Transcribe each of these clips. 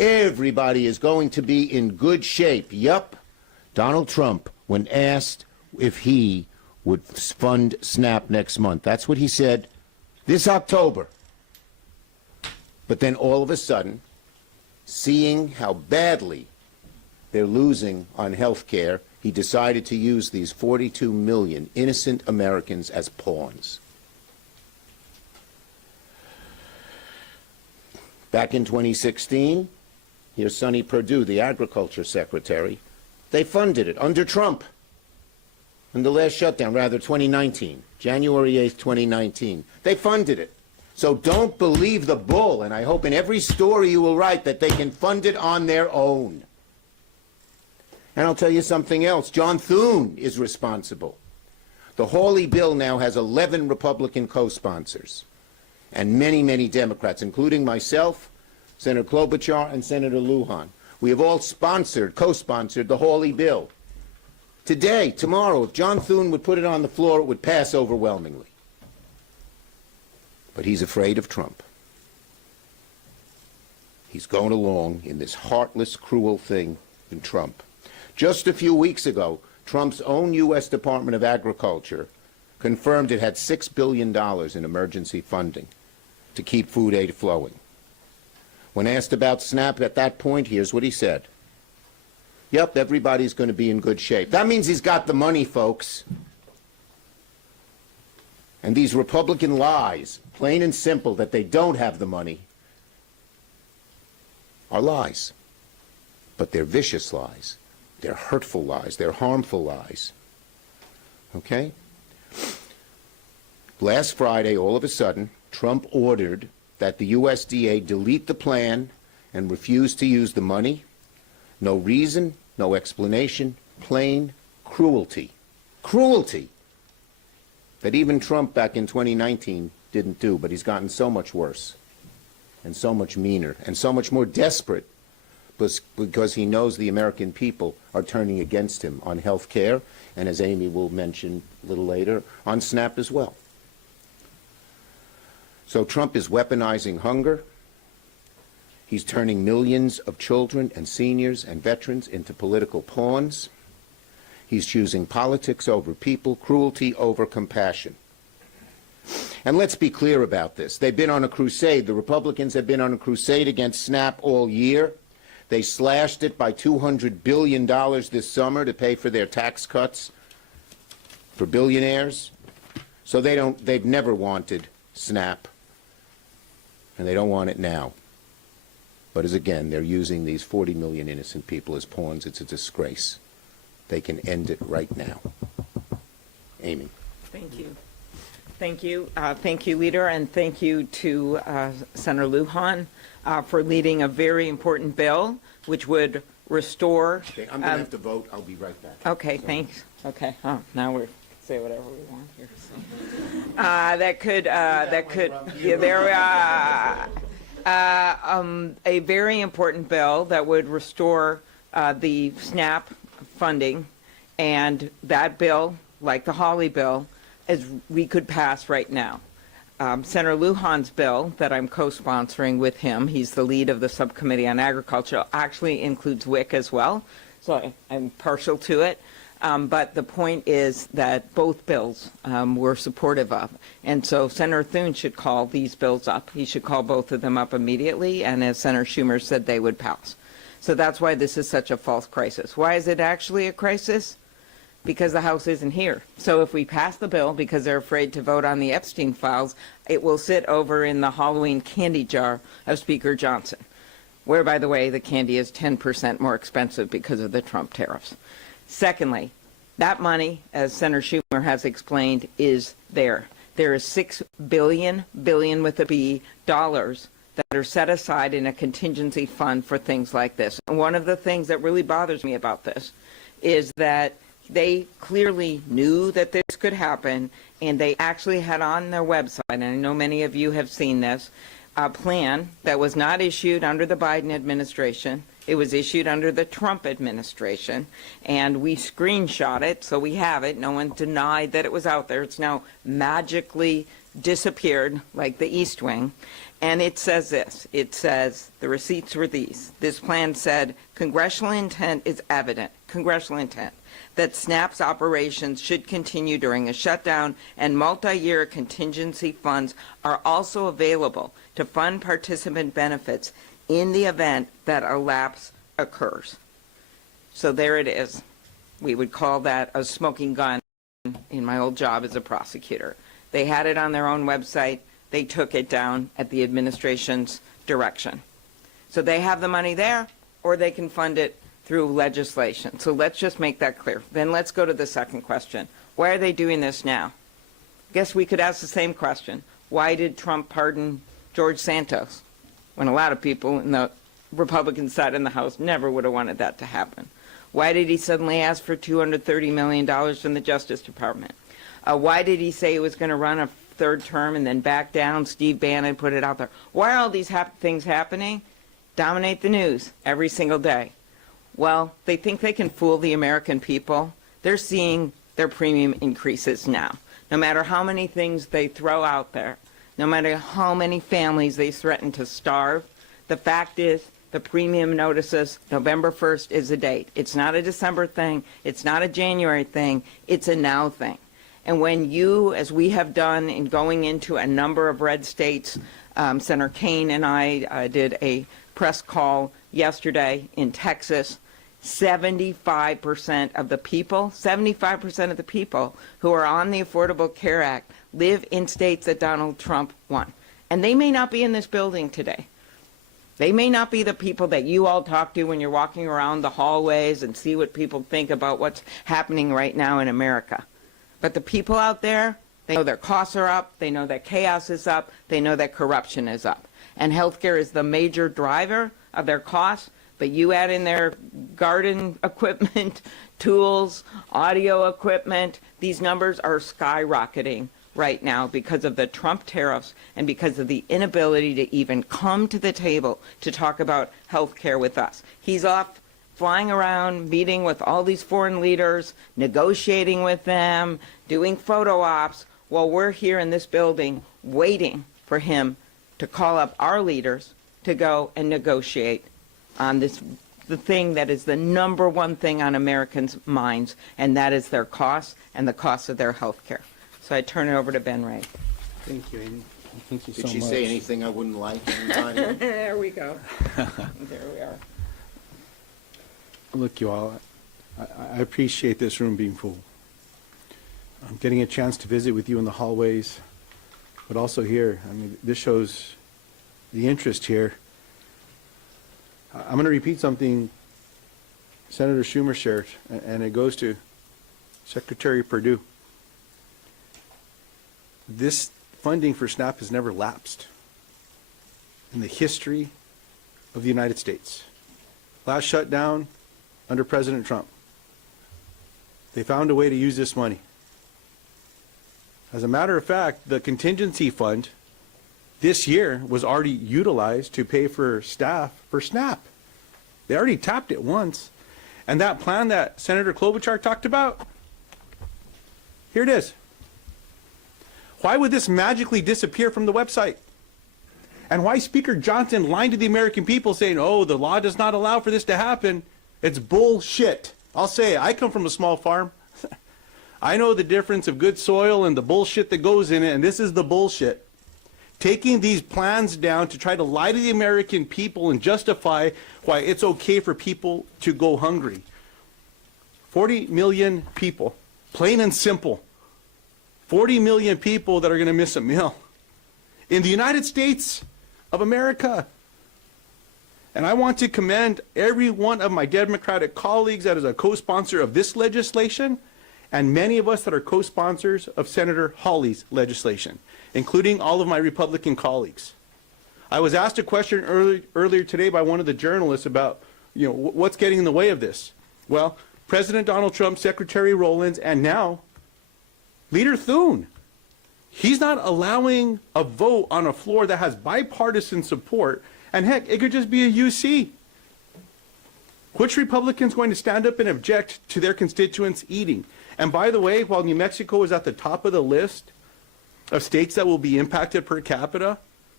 Everybody is going to be in good shape. Yup. Donald Trump, when asked if he would fund SNAP next month, that's what he said this October. But then all of a sudden, seeing how badly they're losing on health care, he decided to use these 42 million innocent Americans as pawns. Back in 2016, here's Sonny Perdue, the agriculture secretary. They funded it under Trump. In the last shutdown, rather 2019, January 8th, 2019. They funded it. So don't believe the bull, and I hope in every story you will write that they can fund it on their own. And I'll tell you something else. John Thune is responsible. The Hawley bill now has 11 Republican co-sponsors and many, many Democrats, including myself, Senator Klobuchar, and Senator Lujan. We have all co-sponsored the Hawley bill. Today, tomorrow, if John Thune would put it on the floor, it would pass overwhelmingly. But he's afraid of Trump. He's going along in this heartless, cruel thing in Trump. Just a few weeks ago, Trump's own U.S. Department of Agriculture confirmed it had $6 billion in emergency funding to keep food aid flowing. When asked about SNAP at that point, here's what he said. Yep, everybody's going to be in good shape. That means he's got the money, folks. And these Republican lies, plain and simple, that they don't have the money, are lies. But they're vicious lies. They're hurtful lies. They're harmful lies. Okay? Last Friday, all of a sudden, Trump ordered that the USDA delete the plan and refuse to use the money. No reason, no explanation, plain cruelty. Cruelty that even Trump back in 2019 didn't do, but he's gotten so much worse and so much meaner and so much more desperate because he knows the American people are turning against him on health care and, as Amy will mention a little later, on SNAP as well. So Trump is weaponizing hunger. He's turning millions of children and seniors and veterans into political pawns. He's choosing politics over people, cruelty over compassion. And let's be clear about this. They've been on a crusade. The Republicans have been on a crusade against SNAP all year. They slashed it by $200 billion this summer to pay for their tax cuts for billionaires. So they've never wanted SNAP, and they don't want it now. But as again, they're using these 40 million innocent people as pawns. It's a disgrace. They can end it right now. Amy. Thank you. Thank you. Thank you, Leader, and thank you to Senator Lujan for leading a very important bill, which would restore... Okay, I'm going to have to vote. I'll be right back. Okay, so. Thanks. Okay. Oh, now we're say whatever we want here. So. That could, yeah, there we are. A very important bill that would restore the SNAP funding, and that bill, like the Hawley bill, as we could pass right now. Senator Lujan's bill that I'm co-sponsoring with him, he's the lead of the Subcommittee on Agriculture, actually includes WIC as well, so I'm partial to it. But the point is that both bills we're supportive of. And so Senator Thune should call these bills up. He should call both of them up immediately, and as Senator Schumer said, they would pass. So that's why this is such a false crisis. Why is it actually a crisis? Because the House isn't here. So if we pass the bill because they're afraid to vote on the Epstein files, it will sit over in the Halloween candy jar of Speaker Johnson, where, by the way, the candy is 10% more expensive because of the Trump tariffs. Secondly, that money, as Senator Schumer has explained, is there. There is $6 billion with a B, dollars that are set aside in a contingency fund for things like this. And one of the things that really bothers me about this is that they clearly knew that this could happen, and they actually had on their website, and I know many of you have seen this, a plan that was not issued under the Biden administration. It was issued under the Trump administration, and we screenshot it, so we have it. No one denied that it was out there. It's now magically disappeared like the East Wing. And it says this. It says, the receipts were these. This plan said, congressional intent is evident, congressional intent, that SNAP's operations should continue during a shutdown, and multi-year contingency funds are also available to fund participant benefits in the event that a lapse occurs. So there it is. We would call that a smoking gun in my old job as a prosecutor. They had it on their own website. They took it down at the administration's direction. So they have the money there, or they can fund it through legislation. So let's just make that clear. Then let's go to the second question. Why are they doing this now? I guess we could ask the same question. Why did Trump pardon George Santos when a lot of people in the Republican side in the House never would have wanted that to happen? Why did he suddenly ask for $230 million from the Justice Department? Why did he say he was going to run a third term and then back down? Steve Bannon put it out there. Why are all these things happening? Dominate the news every single day. Well, they think they can fool the American people. They're seeing their premium increases now. No matter how many things they throw out there, no matter how many families they threaten to starve, the fact is the premium notices November 1st is the date. It's not a December thing. It's not a January thing. It's a now thing. And when you, as we have done in going into a number of red states, Senator Kaine and I did a press call yesterday in Texas, 75% of the people, 75% of the people who are on the Affordable Care Act live in states that Donald Trump won. And they may not be in this building today. They may not be the people that you all talk to when you're walking around the hallways and see what people think about what's happening right now in America. But the people out there, they know their costs are up, they know that chaos is up, they know that corruption is up. And healthcare is the major driver of their costs, but you add in their garden equipment, tools, audio equipment, these numbers are skyrocketing right now because of the Trump tariffs and because of the inability to even come to the table to talk about health care with us. He's off flying around, meeting with all these foreign leaders, negotiating with them, doing photo ops, while we're here in this building waiting for him to call up our leaders to go and negotiate on this, the thing that is the number one thing on Americans' minds, and that is their costs and the cost of their health care. So I turn it over to Ben Ray. Thank you, Amy. Thank you so much. Did she say anything I wouldn't like anytime? There we go. There we are. Look, you all, I appreciate this room being full. I'm getting a chance to visit with you in the hallways, but also here. I mean, this shows the interest here. I'm going to repeat something Senator Schumer shared, and it goes to Secretary Perdue. This funding for SNAP has never lapsed in the history of the United States. Last shutdown under President Trump. They found a way to use this money. As a matter of fact, the contingency fund this year was already utilized to pay for staff for SNAP. They already tapped it once. And that plan that Senator Klobuchar talked about, here it is. Why would this magically disappear from the website? And why Speaker Johnson lied to the American people saying, oh, the law does not allow for this to happen? It's bullshit. I'll say it. I come from a small farm. I know the difference of good soil and the bullshit that goes in it, and this is the bullshit. Taking these plans down to try to lie to the American people and justify why it's okay for people to go hungry. 40 million people, plain and simple. 40 million people that are going to miss a meal in the United States of America. And I want to commend every one of my Democratic colleagues that is a co-sponsor of this legislation, and many of us that are co-sponsors of Senator Hawley's legislation, including all of my Republican colleagues. I was asked a question earlier today by one of the journalists about, what's getting in the way of this? Well, President Donald Trump, Secretary Rowlands, and now Leader Thune. He's not allowing a vote on a floor that has bipartisan support, and heck, it could just be a UC. Which Republican's going to stand up and object to their constituents eating? And by the way, while New Mexico is at the top of the list of states that will be impacted per capita,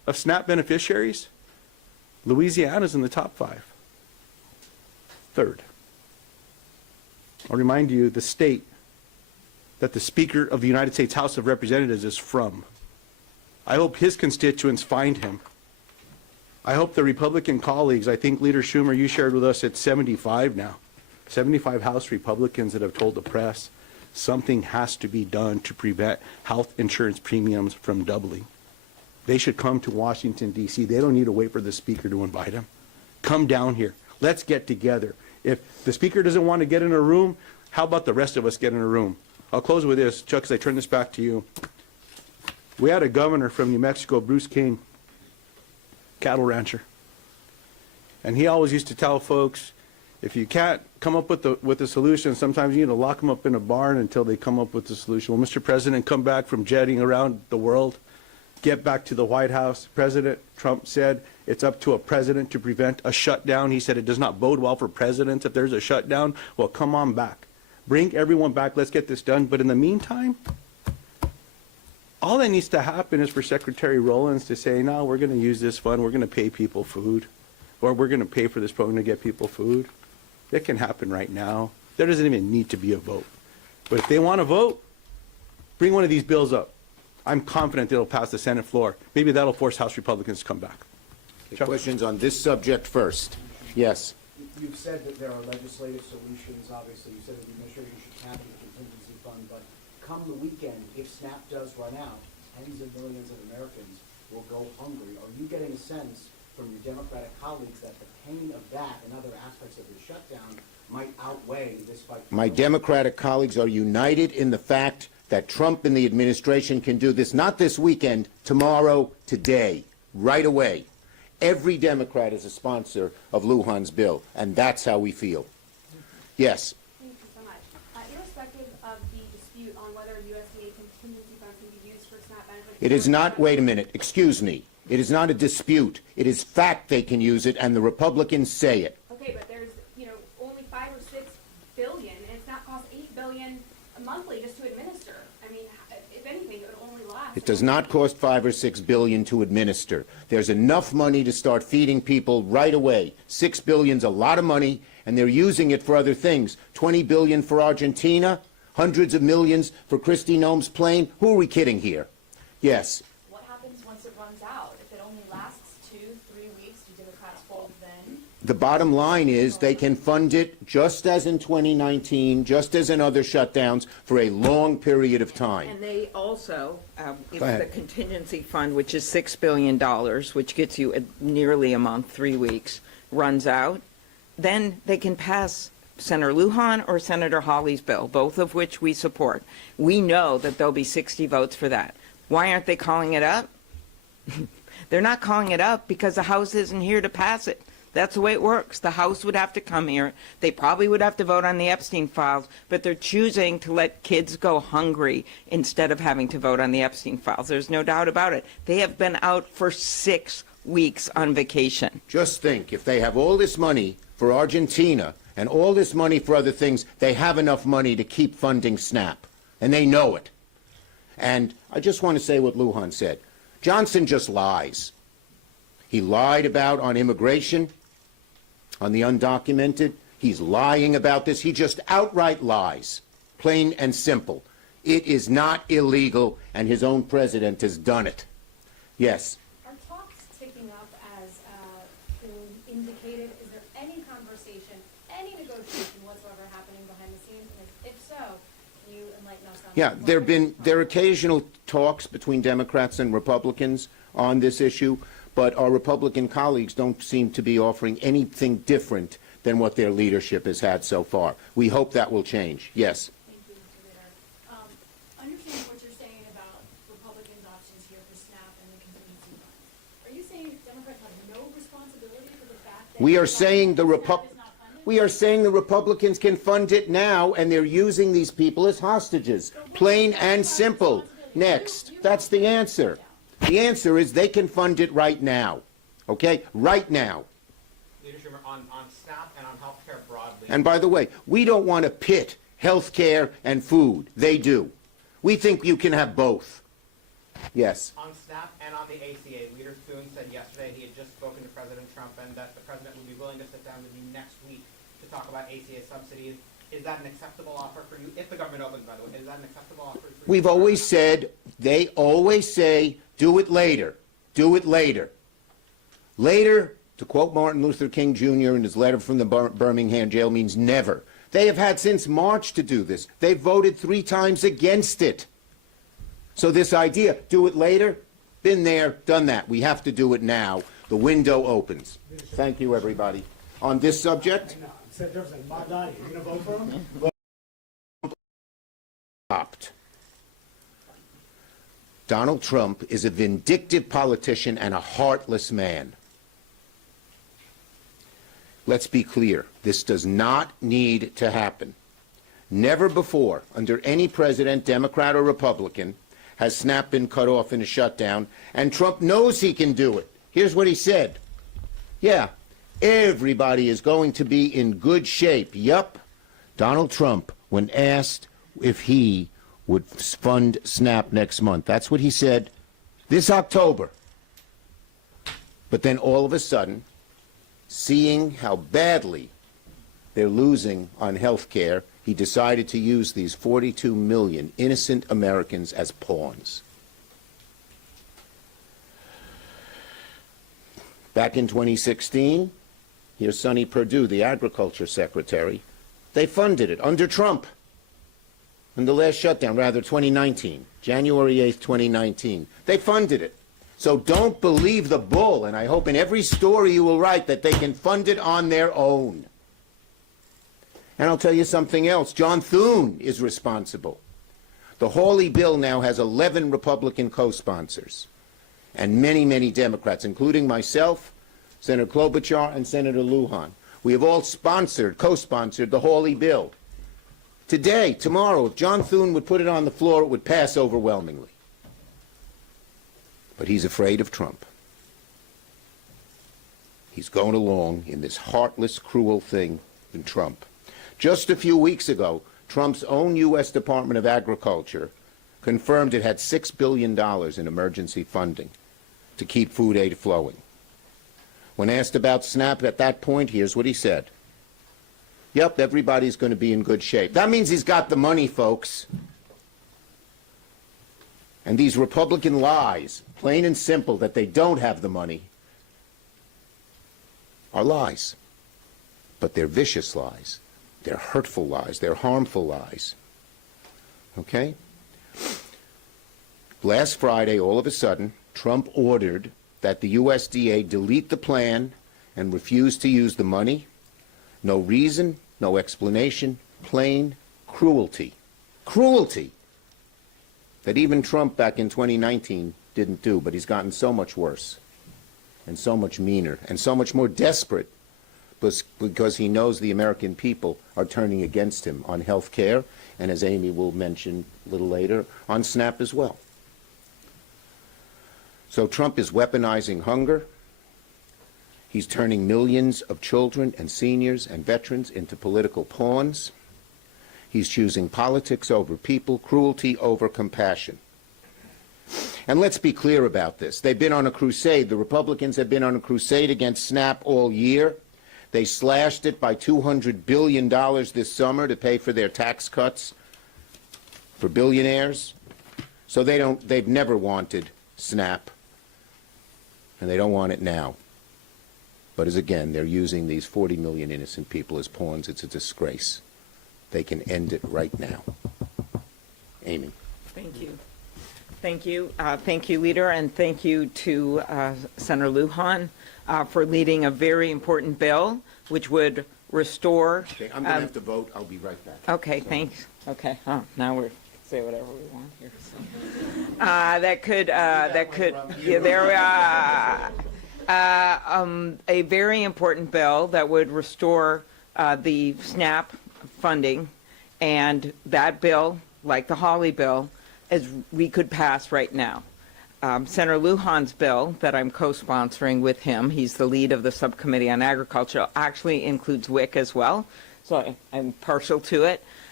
of SNAP beneficiaries, Louisiana's in the top 5. Third. I'll remind you the state that the Speaker of the United States House of Representatives is from. I hope his constituents find him. I hope the Republican colleagues, I think Leader Schumer, you shared with us, it's 75 now. 75 House Republicans that have told the press something has to be done to prevent health insurance premiums from doubling. They should come to Washington, D.C. They don't need to wait for the Speaker to invite them. Come down here. Let's get together. If the Speaker doesn't want to get in a room, how about the rest of us get in a room? I'll close with this. Chuck, as I turn this back to you. We had a governor from New Mexico, Bruce King, cattle rancher. And he always used to tell folks, if you can't come up with a solution, sometimes you need to lock them up in a barn until they come up with the solution. Well, Mr. President, come back from jetting around the world, get back to the White House. President Trump said it's up to a president to prevent a shutdown. He said it does not bode well for presidents if there's a shutdown. Well, come on back. Bring everyone back. Let's get this done. But in the meantime, all that needs to happen is for Secretary Rollins to say, no, we're going to use this fund. We're going to pay people food. Or we're going to pay for this program to get people food. It can happen right now. There doesn't even need to be a vote. But if they want to vote, bring one of these bills up. I'm confident it'll pass the Senate floor. Maybe that'll force House Republicans to come back. The questions on this subject first. Yes. You've said that there are legislative solutions, obviously. You said that the administration should tap into the contingency fund, but come the weekend, if SNAP does run out, tens of millions of Americans will go hungry. Are you getting a sense from your Democratic colleagues that the pain of that and other aspects of the shutdown might outweigh this fight? My Democratic colleagues are united in the fact that Trump and the administration can do this, not this weekend, tomorrow, today, right away. Every Democrat is a sponsor of Lujan's bill, and that's how we feel. Yes. Thank you so much. Irrespective of the dispute on whether USDA contingency funds can be used for SNAP benefits... It is not, wait a minute, excuse me. It is not a dispute. It is fact they can use it, and the Republicans say it. Okay, but there's, only 5 or 6 billion, and it's not cost $8 billion monthly just to administer. I mean, if anything, it would only last... It does not cost $5 or $6 billion to administer. There's enough money to start feeding people right away. $6 billion's a lot of money, and they're using it for other things. $20 billion for Argentina, hundreds of millions for Kristi Noem's plane. Who are we kidding here? Yes. What happens once it runs out? If it only lasts 2-3 weeks, do Democrats fold then? The bottom line is they can fund it just as in 2019, just as in other shutdowns, for a long period of time. And they also, if Go ahead. the contingency fund, which is $6 billion, which gets you nearly a month, 3 weeks, runs out, then they can pass Senator Lujan or Senator Hawley's bill, both of which we support. We know that there'll be 60 votes for that. Why aren't they calling it up? They're not calling it up because the House isn't here to pass it. That's the way it works. The House would have to come here. They probably would have to vote on the Epstein files, but they're choosing to let kids go hungry instead of having to vote on the Epstein files. There's no doubt about it. They have been out for 6 weeks on vacation. Just think, if they have all this money for Argentina and all this money for other things, they have enough money to keep funding SNAP, and they know it. And I just want to say what Lujan said. Johnson just lies. He lied about on immigration, on the undocumented. He's lying about this. He just outright lies, plain and simple. It is not illegal, and his own president has done it. Yes. Are talks ticking up as been indicated? Is there any conversation, any negotiation whatsoever happening behind the scenes? And if so, can you enlighten us on Yeah, what there are occasional talks between Democrats and Republicans on this issue, but our Republican colleagues don't seem to be offering anything different than what their leadership has had so far. We hope that will change. Yes. Thank you, Mr. Leader. Understanding what you're saying about Republicans' options here for SNAP and the contingency fund, are you saying Democrats have no responsibility for the fact that We are saying the SNAP is not funded? We are saying the Republicans can fund it now, and they're using these people as hostages. Plain and simple. Next. That's the answer. The answer is they can fund it right now. Okay? Right now. Leader Schumer, on SNAP and on health care broadly. And by the way, we don't want to pit health care and food. They do. We think you can have both. Yes. On SNAP and on the ACA, Leader Thune said yesterday he had just spoken to President Trump and that the president would be willing to sit down with you next week to talk about ACA subsidies. Is that an acceptable offer for you? If the government opens, by the way, is that an acceptable offer for you? We've always said, they always say, do it later. Do it later. Later, to quote Martin Luther King Jr. in his letter from the Birmingham jail, means never. They have had since March to do this. They've voted 3 times against it. So this idea, do it later, been there, done that. We have to do it now. The window opens. Thank you, everybody. On this subject, stopped. Donald Trump is a vindictive politician and a heartless man. Let's be clear. This does not need to happen. Never before, under any president, Democrat or Republican, has SNAP been cut off in a shutdown, and Trump knows he can do it. Here's what he said. Yeah, everybody is going to be in good shape. Yup. Donald Trump, when asked if he would fund SNAP next month, that's what he said this October. But then all of a sudden, seeing how badly they're losing on health care, he decided to use these 42 million innocent Americans as pawns. Back in 2016, here's Sonny Perdue, the agriculture secretary. They funded it under Trump. In the last shutdown, rather 2019, January 8th, 2019. They funded it. So don't believe the bull, and I hope in every story you will write that they can fund it on their own. And I'll tell you something else. John Thune is responsible. The Hawley bill now has 11 Republican co-sponsors and many, many Democrats, including myself, Senator Klobuchar, and Senator Lujan. We have all sponsored, co-sponsored the Hawley bill. Today, tomorrow, if John Thune would put it on the floor, it would pass overwhelmingly. But he's afraid of Trump. He's going along in this heartless, cruel thing in Trump. Just a few weeks ago, Trump's own U.S. Department of Agriculture confirmed it had $6 billion in emergency funding to keep food aid flowing. When asked about SNAP at that point, here's what he said. Yep, everybody's going to be in good shape. That means he's got the money, folks. And these Republican lies, plain and simple, that they don't have the money, are lies. But they're vicious lies. They're hurtful lies. They're harmful lies. Okay? Last Friday, all of a sudden, Trump ordered that the USDA delete the plan and refuse to use the money. No reason, no explanation, plain cruelty. Cruelty that even Trump back in 2019 didn't do, but he's gotten so much worse and so much meaner and so much more desperate because he knows the American people are turning against him on health care and, as Amy will mention a little later, on SNAP as well. So Trump is weaponizing hunger. He's turning millions of children and seniors and veterans into political pawns. He's choosing politics over people, cruelty over compassion. And let's be clear about this. They've been on a crusade. The Republicans have been on a crusade against SNAP all year. They slashed it by $200 billion this summer to pay for their tax cuts for billionaires. So they've never wanted SNAP, and they don't want it now. But as again, they're using these 40 million innocent people as pawns. It's a disgrace. They can end it right now. Amy. Thank you. Thank you. Thank you, Leader, and thank you to Senator Lujan for leading a very important bill, which would restore... Okay, I'm going to have to vote. I'll be right back. Okay, thanks. Okay, now we're say whatever we want here. So. There we are. A very important bill that would restore the SNAP funding, and that bill, like the Hawley bill, we could pass right now. Senator Lujan's bill that I'm co-sponsoring with him, he's the lead of the Subcommittee on Agriculture, actually includes WIC as well, so I'm partial to it.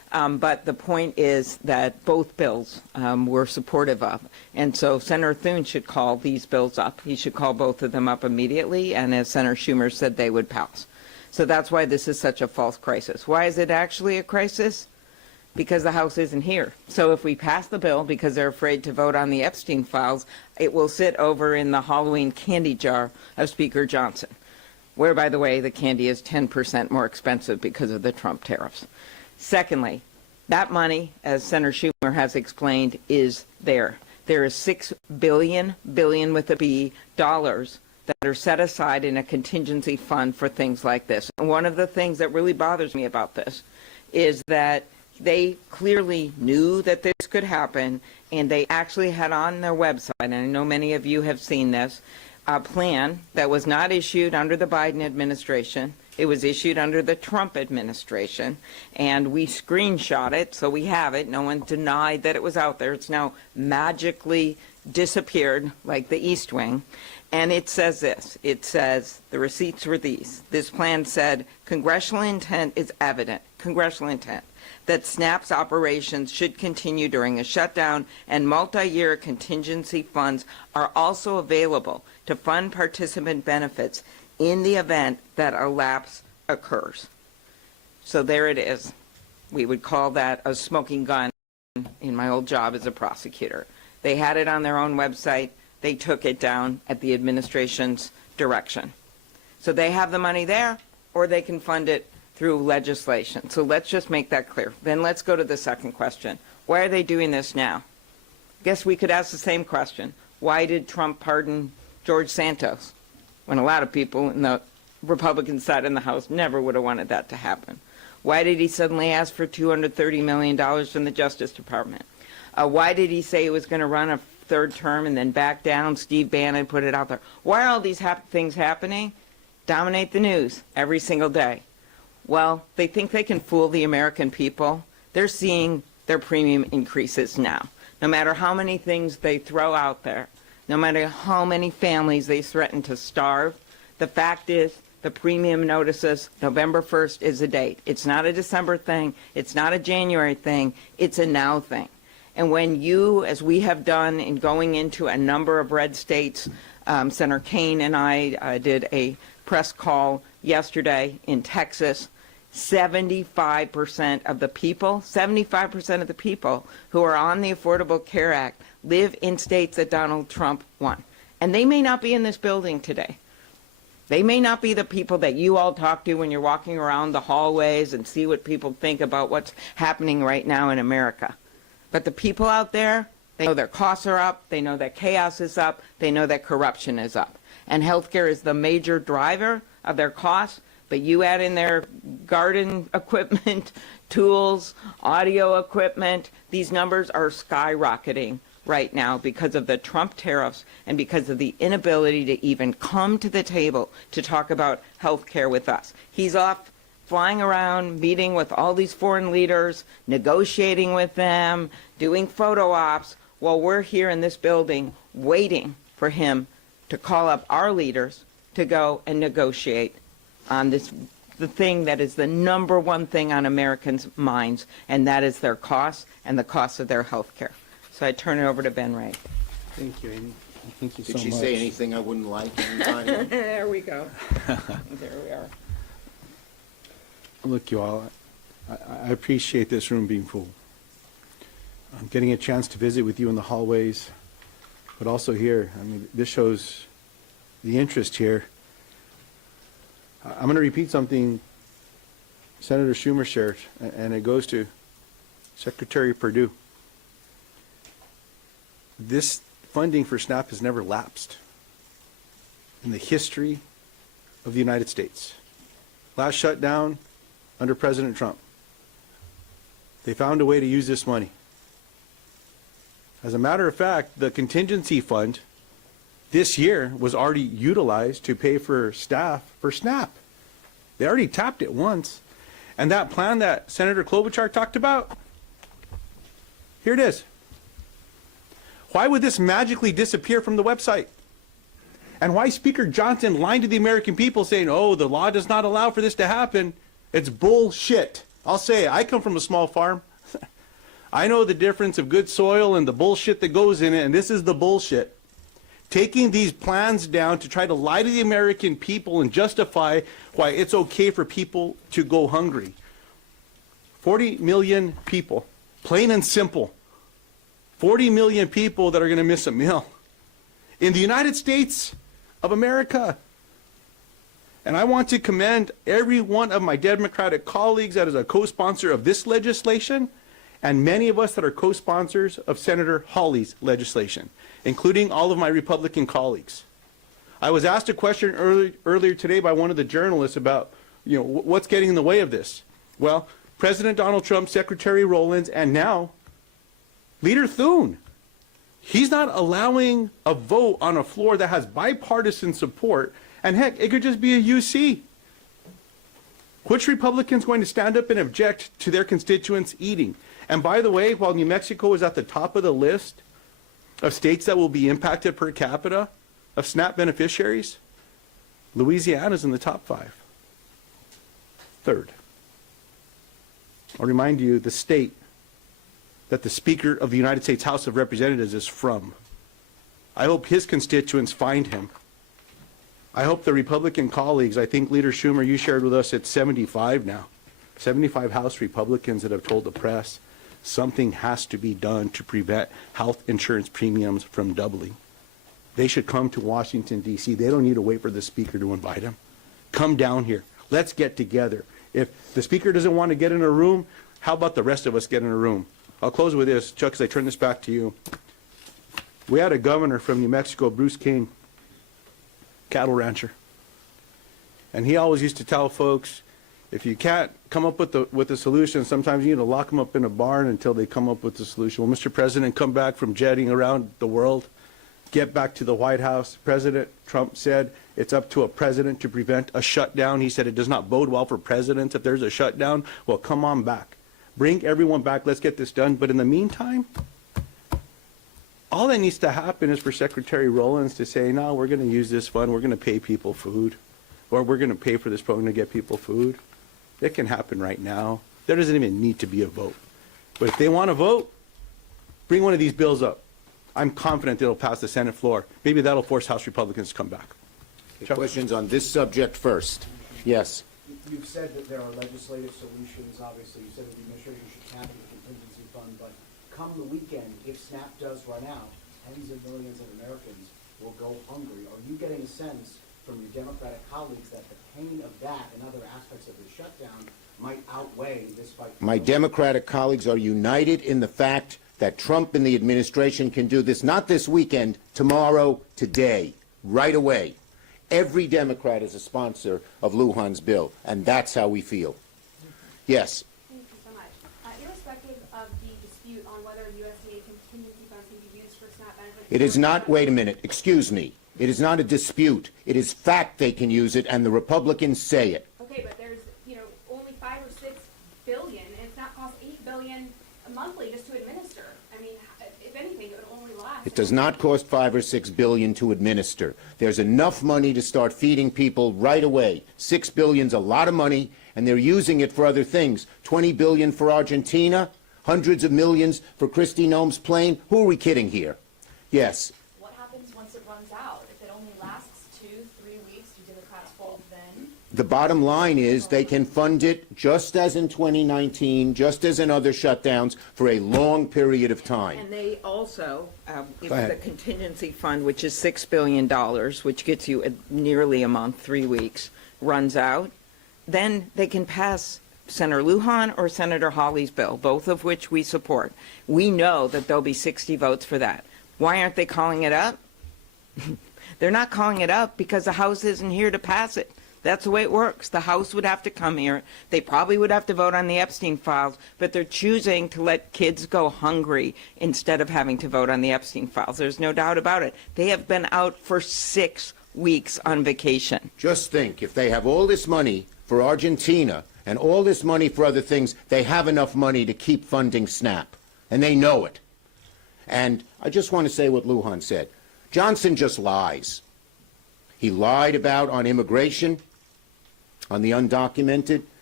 But the point is that both bills we're supportive of. And so Senator Thune should call these bills up. He should call both of them up immediately. And as Senator Schumer said, they would pass. So that's why this is such a false crisis. Why is it actually a crisis? Because the House isn't here. So if we pass the bill because they're afraid to vote on the Epstein files, it will sit over in the Halloween candy jar of Speaker Johnson, where, by the way, the candy is 10% more expensive because of the Trump tariffs. Secondly, that money, as Senator Schumer has explained, is there. There is $6 billion with a B, dollars that are set aside in a contingency fund for things like this. And one of the things that really bothers me about this is that they clearly knew that this could happen, and they actually had on their website, and I know many of you have seen this, a plan that was not issued under the Biden administration. It was issued under the Trump administration, and we screenshot it, so we have it. No one denied that it was out there. It's now magically disappeared like the East Wing. And it says this. It says, the receipts were these. This plan said, congressional intent is evident, congressional intent, that SNAP's operations should continue during a shutdown, and multi-year contingency funds are also available to fund participant benefits in the event that a lapse occurs. So there it is. We would call that a smoking gun in my old job as a prosecutor. They had it on their own website. They took it down at the administration's direction. So they have the money there, or they can fund it through legislation. So let's just make that clear. Then let's go to the second question. Why are they doing this now? Guess we could ask the same question. Why did Trump pardon George Santos when a lot of people in the Republican side in the House never would have wanted that to happen? Why did he suddenly ask for $230 million from the Justice Department? Why did he say he was going to run a third term and then back down? Steve Bannon put it out there. Why are all these things happening? Dominate the news every single day. Well, they think they can fool the American people. They're seeing their premium increases now. No matter how many things they throw out there, no matter how many families they threaten to starve, the fact is the premium notices November 1st is the date. It's not a December thing. It's not a January thing. It's a now thing. And when you, as we have done in going into a number of red states, Senator Kaine and I did a press call yesterday in Texas, 75% of the people, 75% of the people who are on the Affordable Care Act live in states that Donald Trump won. And they may not be in this building today. They may not be the people that you all talk to when you're walking around the hallways and see what people think about what's happening right now in America. But the people out there, they know their costs are up, they know that chaos is up, they know that corruption is up. And healthcare is the major driver of their costs, but you add in their garden equipment, tools, audio equipment, these numbers are skyrocketing right now because of the Trump tariffs and because of the inability to even come to the table to talk about healthcare with us. He's off flying around, meeting with all these foreign leaders, negotiating with them, doing photo ops, while we're here in this building waiting for him to call up our leaders to go and negotiate on this, the thing that is the number one thing on Americans' minds, and that is their costs and the costs of their health care. So I turn it over to Ben Ray. Thank you, Amy. Thank you so much. Did she say anything I wouldn't like? There we go. There we are. Look, you all, I appreciate this room being full. I'm getting a chance to visit with you in the hallways, but also here. I mean, this shows the interest here. I'm going to repeat something Senator Schumer shared, and it goes to Secretary Perdue. This funding for SNAP has never lapsed in the history of the United States. Last shutdown, under President Trump. They found a way to use this money. As a matter of fact, the contingency fund this year was already utilized to pay for staff for SNAP. They already tapped it once. And that plan that Senator Klobuchar talked about, here it is. Why would this magically disappear from the website? And why Speaker Johnson lied to the American people saying, oh, the law does not allow for this to happen? It's bullshit. I'll say, I come from a small farm. I know the difference of good soil and the bullshit that goes in it, and this is the bullshit. Taking these plans down to try to lie to the American people and justify why it's okay for people to go hungry. 40 million people, plain and simple. 40 million people that are going to miss a meal in the United States of America. And I want to commend every one of my Democratic colleagues that is a co-sponsor of this legislation, and many of us that are co-sponsors of Senator Hawley's legislation, including all of my Republican colleagues. I was asked a question earlier today by one of the journalists about, what's getting in the way of this? Well, President Donald Trump, Secretary Rowlands, and now Leader Thune. He's not allowing a vote on a floor that has bipartisan support, and heck, it could just be a UC. Which Republican's going to stand up and object to their constituents eating? And by the way, while New Mexico is at the top of the list of states that will be impacted per capita of SNAP beneficiaries, Louisiana's in the top 5. Third. I'll remind you the state that the Speaker of the United States House of Representatives is from. I hope his constituents find him. I hope the Republican colleagues, I think Leader Schumer, you shared with us, it's 75 now. 75 House Republicans that have told the press something has to be done to prevent health insurance premiums from doubling. They should come to Washington, D.C. They don't need to wait for the Speaker to invite them. Come down here. Let's get together. If the Speaker doesn't want to get in a room, how about the rest of us get in a room? I'll close with this. Chuck, as I turn this back to you. We had a governor from New Mexico, Bruce King, cattle rancher. And he always used to tell folks, if you can't come up with a solution, sometimes you need to lock them up in a barn until they come up with the solution. Well, Mr. President, come back from jetting around the world, get back to the White House. President Trump said it's up to a president to prevent a shutdown. He said it does not bode well for presidents if there's a shutdown. Well, come on back. Bring everyone back. Let's get this done. But in the meantime, all that needs to happen is for Secretary Rowlands to say, no, we're going to use this fund. We're going to pay people food. Or we're going to pay for this program to get people food. It can happen right now. There doesn't even need to be a vote. But if they want to vote, bring one of these bills up. I'm confident it'll pass the Senate floor. Maybe that'll force House Republicans to come back. Okay, questions on this subject first. Yes. You've said that there are legislative solutions. Obviously, you said the administration should cap the contingency fund, but come the weekend, if SNAP does run out, tens of millions of Americans will go hungry. Are you getting a sense from your Democratic colleagues that the pain of that and other aspects of the shutdown might outweigh this fight? My Democratic colleagues are united in the fact that Trump and the administration can do this, not this weekend, tomorrow, today, right away. Every Democrat is a sponsor of Lujan's bill, and that's how we feel. Yes. Thank you so much. Irrespective of the dispute on whether USDA contingency funds can be used for SNAP benefits... It is not, wait a minute, excuse me. It is not a dispute. It is fact they can use it, and the Republicans say it. Okay, but there's, only 5 or 6 billion, and it's not cost $8 billion monthly just to administer. I mean, if anything, it would only last... It does not cost $5 or $6 billion to administer. There's enough money to start feeding people right away. $6 billion's a lot of money, and they're using it for other things. $20 billion for Argentina, hundreds of millions for Kristi Noem's plane. Who are we kidding here? Yes. What happens once it runs out? If it only lasts 2-3 weeks, do Democrats fold then? The bottom line is they can fund it just as in 2019, just as in other shutdowns, for a long period of time. And they also, if Go ahead. the contingency fund, which is $6 billion, which gets you nearly a month, 3 weeks, runs out, then they can pass Senator Lujan or Senator Hawley's bill, both of which we support. We know that there'll be 60 votes for that. Why aren't they calling it up? They're not calling it up because the House isn't here to pass it. That's the way it works. The House would have to come here. They probably would have to vote on the Epstein files, but they're choosing to let kids go hungry instead of having to vote on the Epstein files. There's no doubt about it. They have been out for 6 weeks on vacation. Just think, if they have all this money for Argentina and all this money for other things, they have enough money to keep funding SNAP, and they know it. And I just want to say what Lujan said. Johnson just lies. He lied about on immigration, on the undocumented.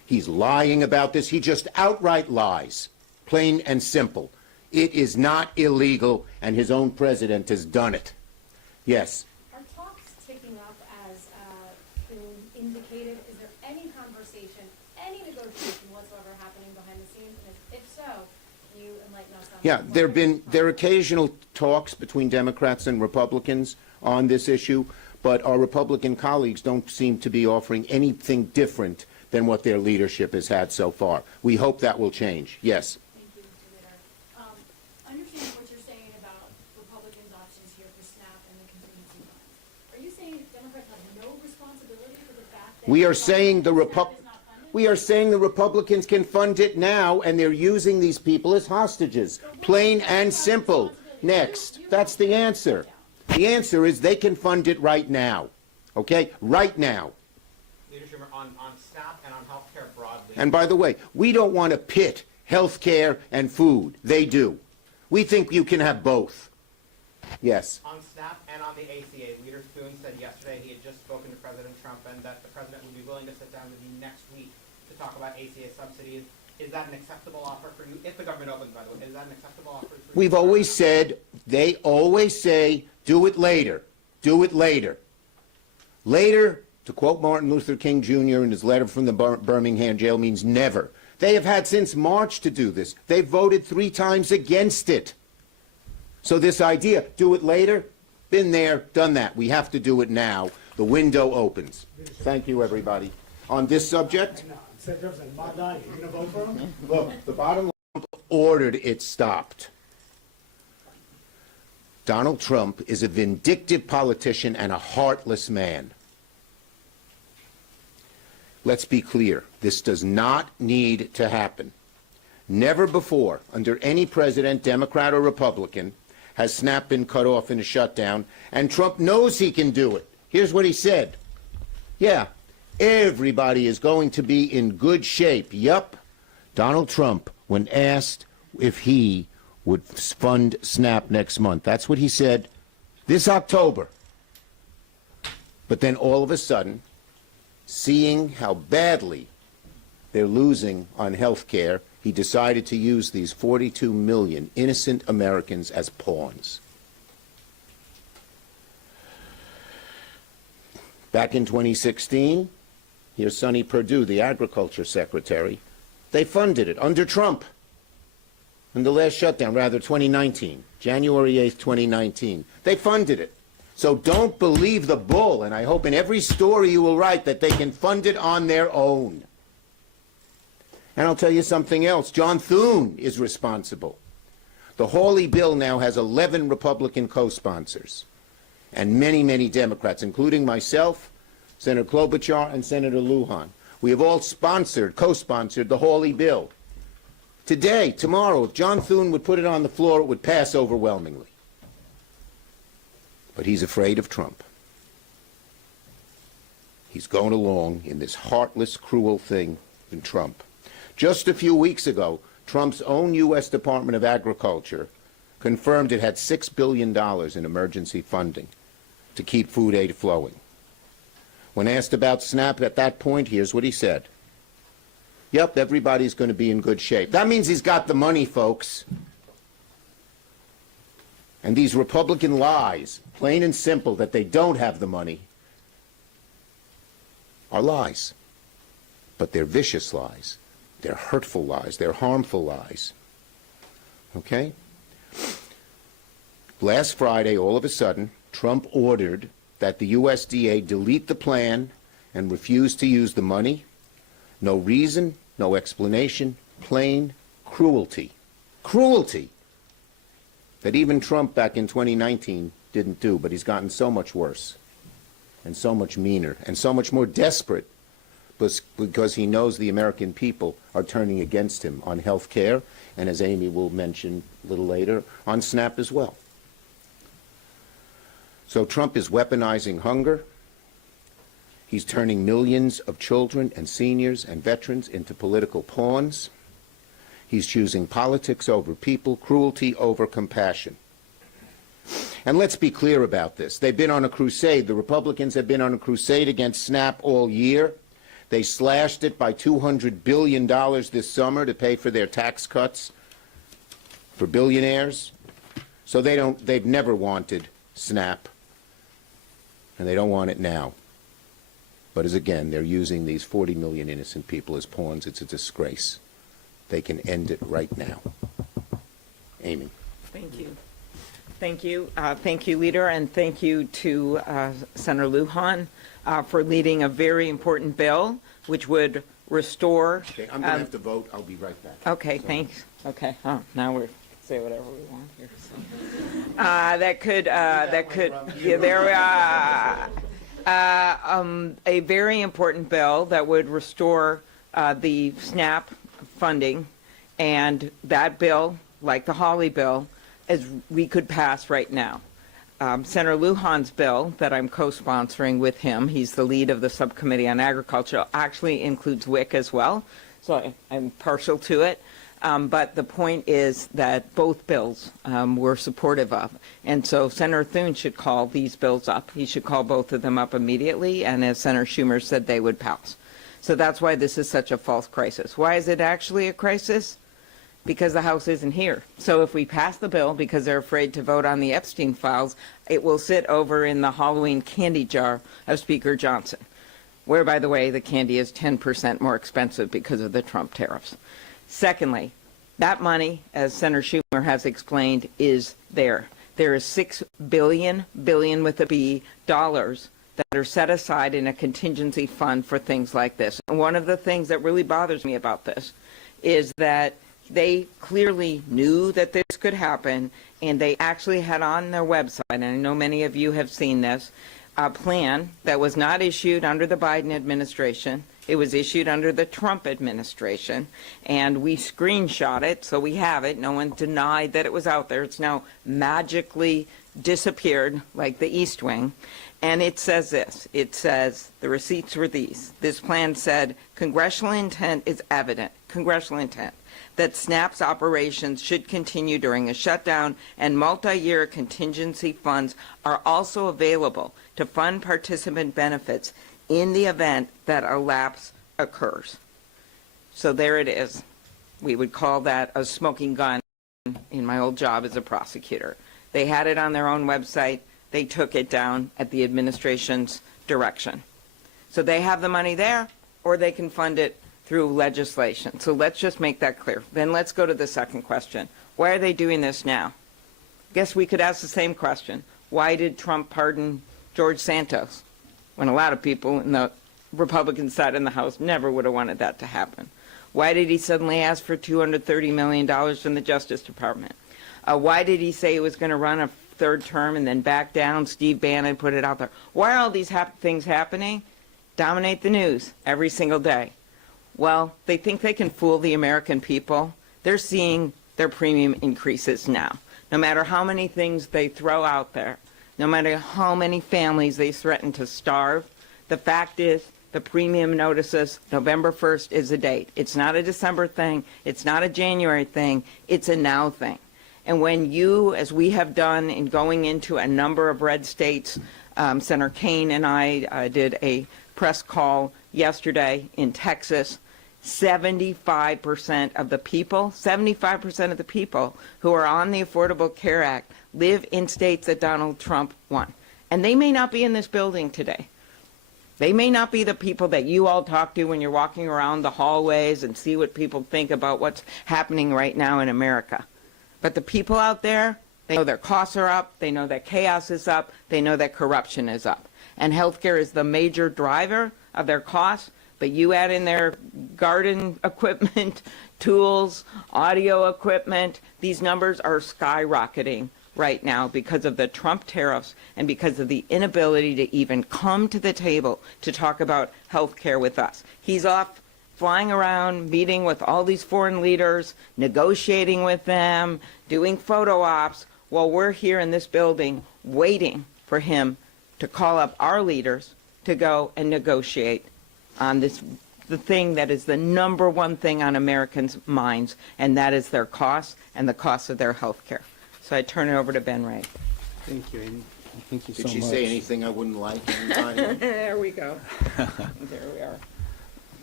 He's lying about this. He just outright lies, plain and simple. It is not illegal, and his own president has done it. Yes. Are talks ticking up as been indicated? Is there any conversation, any negotiation whatsoever happening behind the scenes? And if so, can you enlighten us on Yeah, what there are occasional talks between Democrats and Republicans on this issue, but our Republican colleagues don't seem to be offering anything different than what their leadership has had so far. We hope that will change. Yes. Thank you, Mr. Leader. Understanding what you're saying about Republicans' options here for SNAP and the contingency funds, are you saying Democrats have no responsibility for the fact that We are saying the SNAP is not funded? We are saying the Republicans can fund it now, and they're using these people as hostages. Plain and simple. Next. That's the answer. The answer is they can fund it right now. Okay? Right now. Leader Schumer, on SNAP and on healthcare broadly. And by the way, we don't want to pit health care and food. They do. We think you can have both. Yes. On SNAP and on the ACA, Leader Thune said yesterday he had just spoken to President Trump and that the president would be willing to sit down with you next week to talk about ACA subsidies. Is that an acceptable offer for you? If the government opens, by the way, is that an acceptable offer for you? We've always said, they always say, do it later. Do it later. Later, to quote Martin Luther King Jr. in his letter from the Birmingham jail, means never. They have had since March to do this. They've voted 3 times against it. So this idea, do it later, been there, done that. We have to do it now. The window opens. Thank you, everybody. On this subject, look, the bottom line ordered it stopped. Donald Trump is a vindictive politician and a heartless man. Let's be clear. This does not need to happen. Never before, under any president, Democrat or Republican, has SNAP been cut off in a shutdown, and Trump knows he can do it. Here's what he said. Yeah, everybody is going to be in good shape. Yup. Donald Trump, when asked if he would fund SNAP next month, that's what he said this October. But then all of a sudden, seeing how badly they're losing on health care, he decided to use these 42 million innocent Americans as pawns. Back in 2016, here's Sonny Perdue, the agriculture secretary. They funded it under Trump. In the last shutdown, rather 2019, January 8th, 2019. They funded it. So don't believe the bull, and I hope in every story you will write that they can fund it on their own. And I'll tell you something else. John Thune is responsible. The Hawley bill now has 11 Republican co-sponsors and many, many Democrats, including myself, Senator Klobuchar, and Senator Lujan. We have all sponsored, co-sponsored the Hawley bill. Today, tomorrow, if John Thune would put it on the floor, it would pass overwhelmingly. But he's afraid of Trump. He's going along in this heartless, cruel thing in Trump. Just a few weeks ago, Trump's own U.S. Department of Agriculture confirmed it had $6 billion in emergency funding to keep food aid flowing. When asked about SNAP at that point, here's what he said. Yep, everybody's going to be in good shape. That means he's got the money, folks. And these Republican lies, plain and simple, that they don't have the money, are lies. But they're vicious lies. They're hurtful lies. They're harmful lies. Okay? Last Friday, all of a sudden, Trump ordered that the USDA delete the plan and refuse to use the money. No reason, no explanation, plain cruelty. Cruelty that even Trump back in 2019 didn't do, but he's gotten so much worse and so much meaner and so much more desperate because he knows the American people are turning against him on health care and, as Amy will mention a little later, on SNAP as well. So Trump is weaponizing hunger. He's turning millions of children and seniors and veterans into political pawns. He's choosing politics over people, cruelty over compassion. And let's be clear about this. They've been on a crusade. The Republicans have been on a crusade against SNAP all year. They slashed it by $200 billion this summer to pay for their tax cuts for billionaires. So they've never wanted SNAP, and they don't want it now. But as again, they're using these 40 million innocent people as pawns. It's a disgrace. They can end it right now. Amy. Thank you. Thank you. Thank you, Leader, and thank you to Senator Lujan for leading a very important bill which would restore. Okay, I'm going to have to vote. I'll be right back. Okay, thanks. Okay, now we're say whatever we want here. So. That could, yeah, there we are. A very important bill that would restore the SNAP funding, and that bill, like the Hawley bill, as we could pass right now. Senator Lujan's bill that I'm co-sponsoring with him, he's the lead of the Subcommittee on Agriculture, actually includes WIC as well, so I'm partial to it. But the point is that both bills we're supportive of. And so Senator Thune should call these bills up. He should call both of them up immediately, and as Senator Schumer said, they would pass. So that's why this is such a false crisis. Why is it actually a crisis? Because the House isn't here. So if we pass the bill because they're afraid to vote on the Epstein files, it will sit over in the Halloween candy jar of Speaker Johnson, where, by the way, the candy is 10% more expensive because of the Trump tariffs. Secondly, that money, as Senator Schumer has explained, is there. There is $6 billion with a B, dollars that are set aside in a contingency fund for things like this. And one of the things that really bothers me about this is that they clearly knew that this could happen, and they actually had on their website, and I know many of you have seen this, a plan that was not issued under the Biden administration. It was issued under the Trump administration, and we screenshot it, so we have it. No one denied that it was out there. It's now magically disappeared like the East Wing. And it says this. It says, the receipts were these. This plan said, congressional intent is evident, congressional intent, that SNAP's operations should continue during a shutdown, and multi-year contingency funds are also available to fund participant benefits in the event that a lapse occurs. So there it is. We would call that a smoking gun in my old job as a prosecutor. They had it on their own website. They took it down at the administration's direction. So they have the money there, or they can fund it through legislation. So let's just make that clear. Then let's go to the second question. Why are they doing this now? I guess we could ask the same question. Why did Trump pardon George Santos, when a lot of people in the Republican side in the House never would have wanted that to happen? Why did he suddenly ask for $230 million from the Justice Department? Why did he say he was going to run a third term and then back down? Steve Bannon put it out there. Why are all these things happening? Dominate the news every single day. Well, they think they can fool the American people. They're seeing their premium increases now. No matter how many things they throw out there, no matter how many families they threaten to starve, the fact is the premium notices November 1st is the date. It's not a December thing. It's not a January thing. It's a now thing. And when you, as we have done in going into a number of red states, Senator Kaine and I did a press call yesterday in Texas. 75% of the people, 75% of the people who are on the Affordable Care Act live in states that Donald Trump won. And they may not be in this building today. They may not be the people that you all talk to when you're walking around the hallways and see what people think about what's happening right now in America. But the people out there, they know their costs are up, they know that chaos is up, they know that corruption is up. And healthcare is the major driver of their costs. But you add in their garden equipment, tools, audio equipment, these numbers are skyrocketing right now because of the Trump tariffs and because of the inability to even come to the table to talk about health care with us. He's off flying around, meeting with all these foreign leaders, negotiating with them, doing photo ops, while we're here in this building waiting for him to call up our leaders to go and negotiate on this, the thing that is the number one thing on Americans' minds, and that is their costs and the cost of their health care. So I turn it over to Ben Ray. Thank you, Amy. Thank you so much. Did she say anything I wouldn't like? Anybody? There we go. There we are.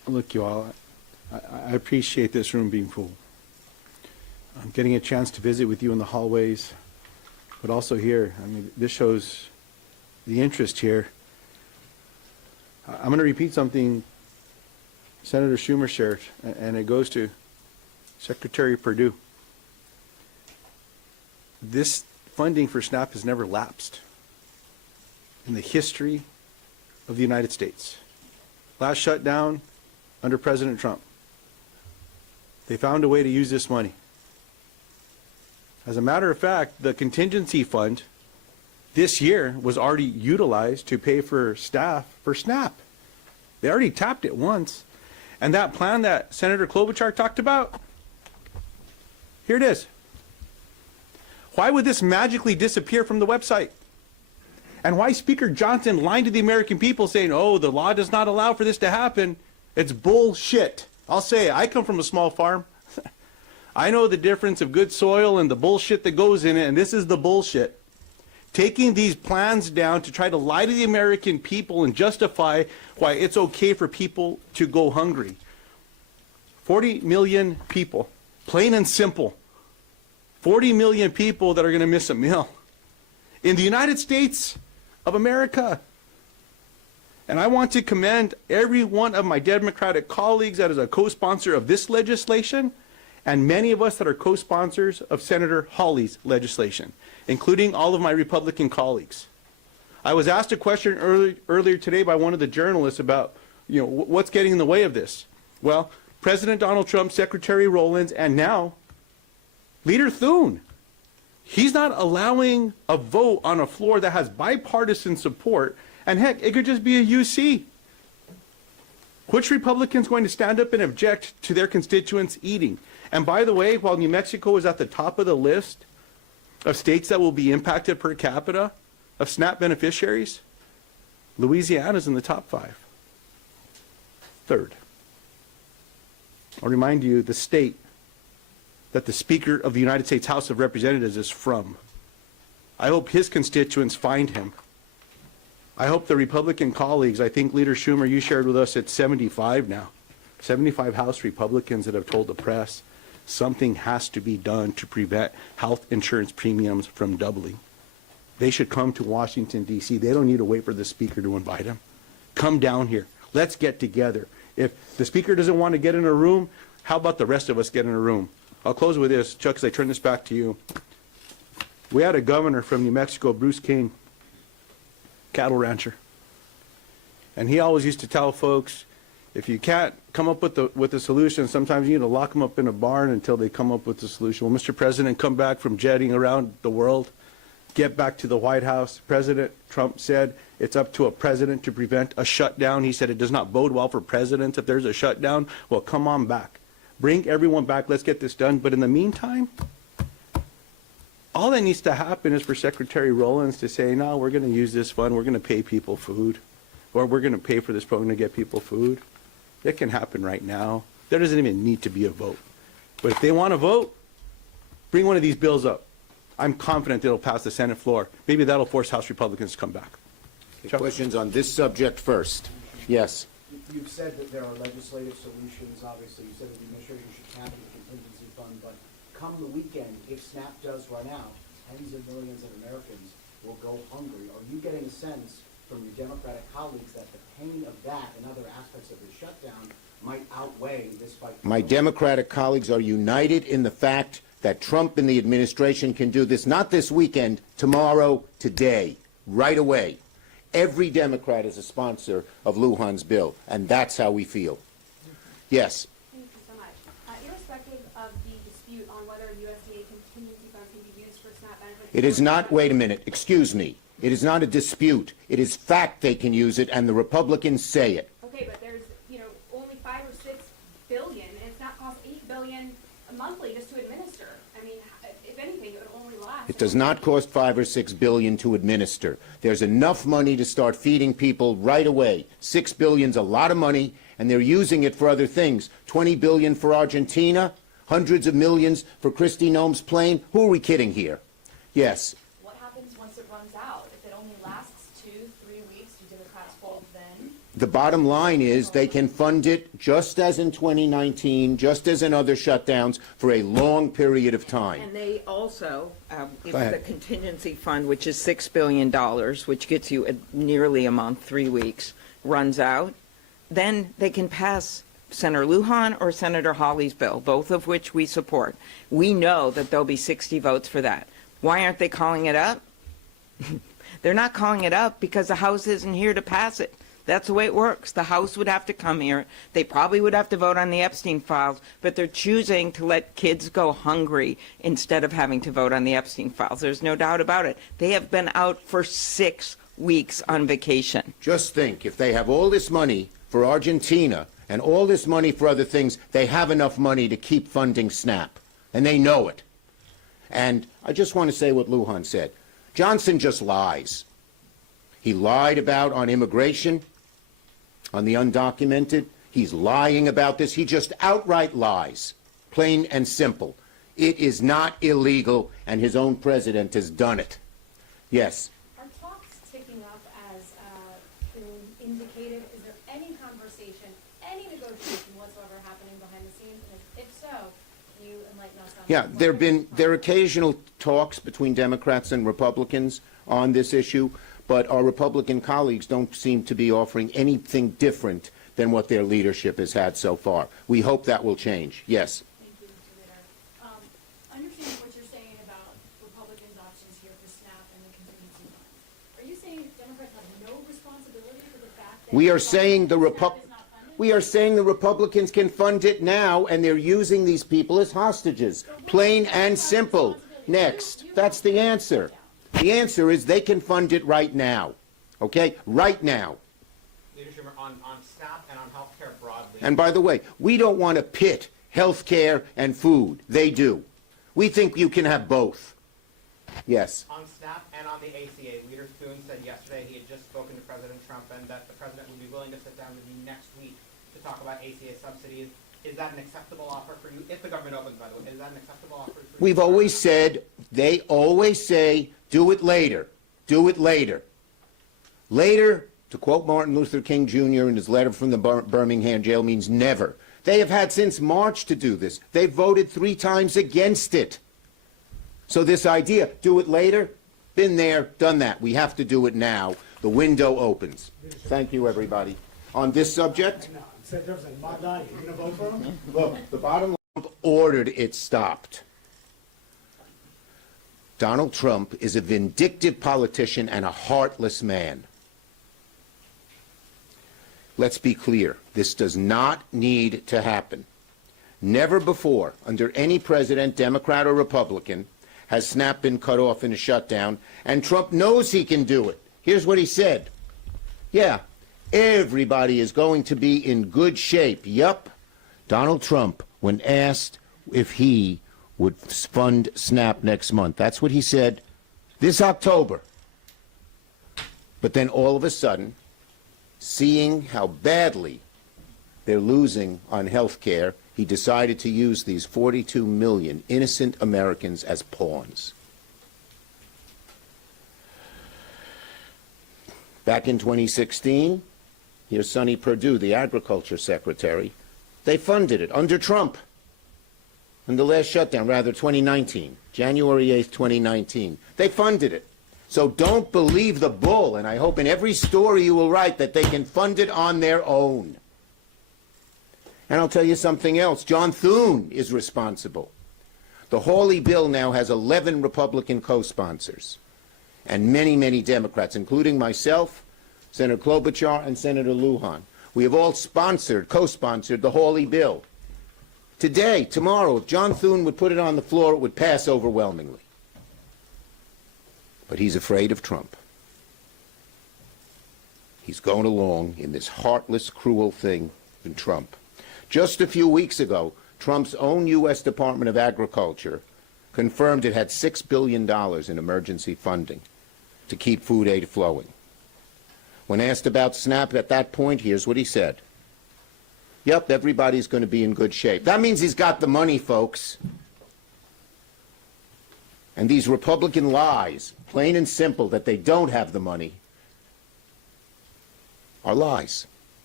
Look, you all, I appreciate this room being full. I'm getting a chance to visit with you in the hallways, but also here. I mean, this shows the interest here. I'm going to repeat something Senator Schumer shared, and it goes to Secretary Perdue. This funding for SNAP has never lapsed in the history of the United States. Last shutdown under President Trump. They found a way to use this money. As a matter of fact, the contingency fund this year was already utilized to pay for staff for SNAP. They already tapped it once. And that plan that Senator Klobuchar talked about, here it is. Why would this magically disappear from the website? And why Speaker Johnson lied to the American people saying, oh, the law does not allow for this to happen? It's bullshit. I'll say it. I come from a small farm. I know the difference of good soil and the bullshit that goes in it, and this is the bullshit. Taking these plans down to try to lie to the American people and justify why it's okay for people to go hungry. 40 million people, plain and simple. 40 million people that are going to miss a meal in the United States of America. And I want to commend every one of my Democratic colleagues that is a co-sponsor of this legislation, and many of us that are co-sponsors of Senator Hawley's legislation, including all of my Republican colleagues. I was asked a question earlier today by one of the journalists about, what's getting in the way of this? Well, President Donald Trump, Secretary Rowlands, and now Leader Thune. He's not allowing a vote on a floor that has bipartisan support, and heck, it could just be a UC. Which Republican's going to stand up and object to their constituents eating? And by the way, while New Mexico is at the top of the list of states that will be impacted per capita of SNAP beneficiaries, Louisiana's in the top 5. Third. I'll remind you the state that the Speaker of the United States House of Representatives is from. I hope his constituents find him. I hope the Republican colleagues, I think Leader Schumer, you shared with us, it's 75 now. 75 House Republicans that have told the press something has to be done to prevent health insurance premiums from doubling. They should come to Washington, D.C. They don't need to wait for the Speaker to invite them. Come down here. Let's get together. If the Speaker doesn't want to get in a room, how about the rest of us get in a room? I'll close with this. Chuck, as I turn this back to you. We had a governor from New Mexico, Bruce King, cattle rancher. And he always used to tell folks, if you can't come up with a solution, sometimes you need to lock them up in a barn until they come up with the solution. Well, Mr. President, come back from jetting around the world, get back to the White House. President Trump said it's up to a president to prevent a shutdown. He said it does not bode well for presidents if there's a shutdown. Well, come on back. Bring everyone back. Let's get this done. But in the meantime, all that needs to happen is for Secretary Rowlands to say, no, we're going to use this fund. We're going to pay people food. Or we're going to pay for this program to get people food. It can happen right now. There doesn't even need to be a vote. But if they want to vote, bring one of these bills up. I'm confident it'll pass the Senate floor. Maybe that'll force House Republicans to come back. Questions on this subject first. Yes. You've said that there are legislative solutions. Obviously, you said that the administration should cap the contingency fund. But come the weekend, if SNAP does run out, tens of millions of Americans will go hungry. Are you getting a sense from your Democratic colleagues that the pain of that and other aspects of the shutdown might outweigh this fight? My Democratic colleagues are united in the fact that Trump and the administration can do this, not this weekend, tomorrow, today, right away. Every Democrat is a sponsor of Lujan's bill, and that's how we feel. Yes. Thank you so much. Irrespective of the dispute on whether USDA contingency funds can be used for SNAP benefits... It is not, wait a minute, excuse me. It is not a dispute. It is fact they can use it, and the Republicans say it. Okay, but there's, only 5 or 6 billion, and it's not cost $8 billion monthly just to administer. I mean, if anything, it would only last... It does not cost $5 or $6 billion to administer. There's enough money to start feeding people right away. $6 billion's a lot of money, and they're using it for other things. $20 billion for Argentina, hundreds of millions for Kristi Noem's plane. Who are we kidding here? Yes. What happens once it runs out? If it only lasts 2-3 weeks, do Democrats fold then? the bottom line is they can fund it just as in 2019, just as in other shutdowns, for a long period of time. And they also, if Go ahead. the contingency fund, which is $6 billion, which gets you nearly a month, 3 weeks, runs out, then they can pass Senator Lujan or Senator Hawley's bill, both of which we support. We know that there'll be 60 votes for that. Why aren't they calling it up? They're not calling it up because the House isn't here to pass it. That's the way it works. The House would have to come here. They probably would have to vote on the Epstein files, but they're choosing to let kids go hungry instead of having to vote on the Epstein files. There's no doubt about it. They have been out for 6 weeks on vacation. Just think, if they have all this money for Argentina and all this money for other things, they have enough money to keep funding SNAP, and they know it. And I just want to say what Lujan said. Johnson just lies. He lied about on immigration, on the undocumented. He's lying about this. He just outright lies, plain and simple. It is not illegal, and his own president has done it. Yes. Are talks ticking up as been indicated? Is there any conversation, any negotiation whatsoever happening behind the scenes? And if so, can you enlighten us on Yeah, what there are occasional talks between Democrats and Republicans on this issue, but our Republican colleagues don't seem to be offering anything different than what their leadership has had so far. We hope that will change. Yes. Thank you, Mr. Leader. Understanding what you're saying about Republicans' options here for SNAP and the contingency funds, are you saying Democrats have no responsibility for the fact that We are saying the SNAP is not funded? We are saying the Republicans can fund it now, and they're using these people as hostages. Plain and simple. Next. That's the answer. The answer is they can fund it right now. Okay? Right now. Leader Schumer, on SNAP and on healthcare broadly. And by the way, we don't want to pit health care and food. They do. We think you can have both. Yes. On SNAP and on the ACA, Leader Thune said yesterday he had just spoken to President Trump and that the president would be willing to sit down with you next week to talk about ACA subsidies. Is that an acceptable offer for you? If the government opens, by the way, is that an acceptable offer for you? We've always said, they always say, do it later. Do it later. Later, to quote Martin Luther King Jr. in his letter from the Birmingham jail, means never. They have had since March to do this. They've voted 3 times against it. So this idea, do it later, been there, done that. We have to do it now. The window opens. Thank you, everybody. On this subject, look, the bottom line ordered it stopped. Donald Trump is a vindictive politician and a heartless man. Let's be clear. This does not need to happen. Never before, under any president, Democrat or Republican, has SNAP been cut off in a shutdown, and Trump knows he can do it. Here's what he said. Yeah, everybody is going to be in good shape. Yup. Donald Trump, when asked if he would fund SNAP next month, that's what he said this October. But then all of a sudden, seeing how badly they're losing on health care, he decided to use these 42 million innocent Americans as pawns. Back in 2016, here's Sonny Perdue, the agriculture secretary. They funded it under Trump. In the last shutdown, rather 2019, January 8th, 2019. They funded it. So don't believe the bull, and I hope in every story you will write that they can fund it on their own. And I'll tell you something else. John Thune is responsible. The Hawley bill now has 11 Republican co-sponsors and many, many Democrats, including myself, Senator Klobuchar, and Senator Lujan. We have all sponsored, co-sponsored the Hawley bill. Today, tomorrow, if John Thune would put it on the floor, it would pass overwhelmingly. But he's afraid of Trump. He's going along in this heartless, cruel thing in Trump. Just a few weeks ago, Trump's own U.S. Department of Agriculture confirmed it had $6 billion in emergency funding to keep food aid flowing. When asked about SNAP at that point, here's what he said. Yep, everybody's going to be in good shape. That means he's got the money, folks. And these Republican lies, plain and simple, that they don't have the money, are lies.